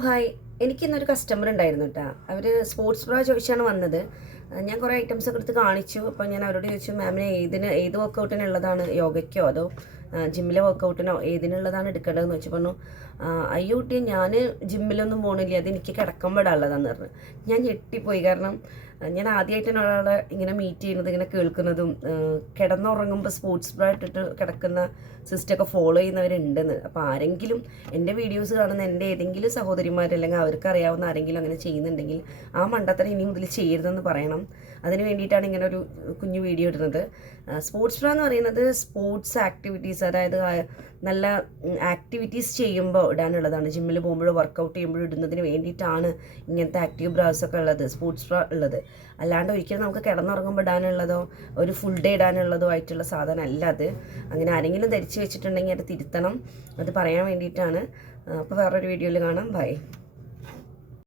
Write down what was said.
Hi, എനിക്കിന്നൊരു customer ഉണ്ടായിരുന്നു കേട്ടോ. അവർ sports ബ്രാ ചോദിച്ചാണ് വന്നത്. ഞാൻ കുറേ ഐറ്റംസ് ഒക്കെ എടുത്ത് കാണിച്ചു. അപ്പോൾ ഞാൻ അവരോട് ചോദിച്ചു, മാമിന് ഏത് വർക്കൗട്ടിനുള്ളതാണ്, യോഗയ്ക്കോ അതോ ജിമ്മിലെ വർക്കൗട്ടിനോ ഏതിനുള്ളതാണ് എടുക്കേണ്ടതെന്ന് വെച്ച് പറഞ്ഞു. അയ്യോ കുട്ടി, ഞാൻ ജിമ്മിലൊന്നും പോകണില്ല, അത് എനിക്ക് കിടക്കുമ്പോഴുള്ളതാന്ന് പറഞ്ഞു. ഞാൻ ഞെട്ടിപ്പോയി. കാരണം ഞാൻ ആദ്യമായിട്ടാണ് ഒരാളെ ഇങ്ങനെ മീറ്റ് ചെയ്യുന്നത്, ഇങ്ങനെ കേൾക്കുന്നതും. കിടന്നുറങ്ങുമ്പോൾ സ്പോർട്സ് ബ്രാ ഇട്ടിട്ട് കിടക്കുന്ന സിസ്റ്റമൊക്കെ ഫോളോ ചെയ്യുന്നവരുണ്ടെന്ന്. അപ്പോൾ ആരെങ്കിലും എൻ്റെ വീഡിയോസ് കാണുന്ന എൻ്റെ ഏതെങ്കിലും സഹോദരിമാരല്ലെങ്കിൽ അവർക്ക് അറിയാവുന്ന ആരെങ്കിലും അങ്ങനെ ചെയ്യുന്നുണ്ടെങ്കിൽ ആ മണ്ടത്തരം ഇനി മുതൽ ചെയ്യരുതെന്ന് പറയണം. അതിന് വേണ്ടിയിട്ടാണ് ഇങ്ങനെ ഒരു കുഞ്ഞു വീഡിയോ ഇടുന്നത്. സ്പോർട്സ് ബ്രാ എന്ന് പറയുന്നത് സ്പോർട്സ് ആക്ടിവിറ്റീസ്, അതായത് നല്ല ആക്ടിവിറ്റീസ് ചെയ്യുമ്പോൾ ഇടാനുള്ളതാണ്. ജിമ്മിൽ പോകുമ്പോഴോ വർക്കൗട്ട് ചെയ്യുമ്പോഴോ ഇടുന്നതിന് വേണ്ടിയിട്ടാണ് ഇങ്ങനത്തെ ആക്റ്റീവ് ബ്രാസൊക്കെ ഉള്ളത്, സ്പോർട്സ് ബ്രാ ഉള്ളത്. അല്ലാണ്ട് ഒരിക്കലും നമുക്ക് കിടന്നുറങ്ങുമ്പോൾ ഇടാനുള്ളതോ ഒരു ഫുൾ ഡേ ഇടാനുള്ളതോ ആയിട്ടുള്ള സാധനം അല്ല അത്. അങ്ങനെ ആരെങ്കിലും ധരിച്ചു വെച്ചിട്ടുണ്ടെങ്കിൽ അത് തിരുത്തണം, അത് പറയാൻ വേണ്ടിയിട്ടാണ്. അപ്പോൾ വേറൊരു വീഡിയോയിൽ കാണാം. ബൈ.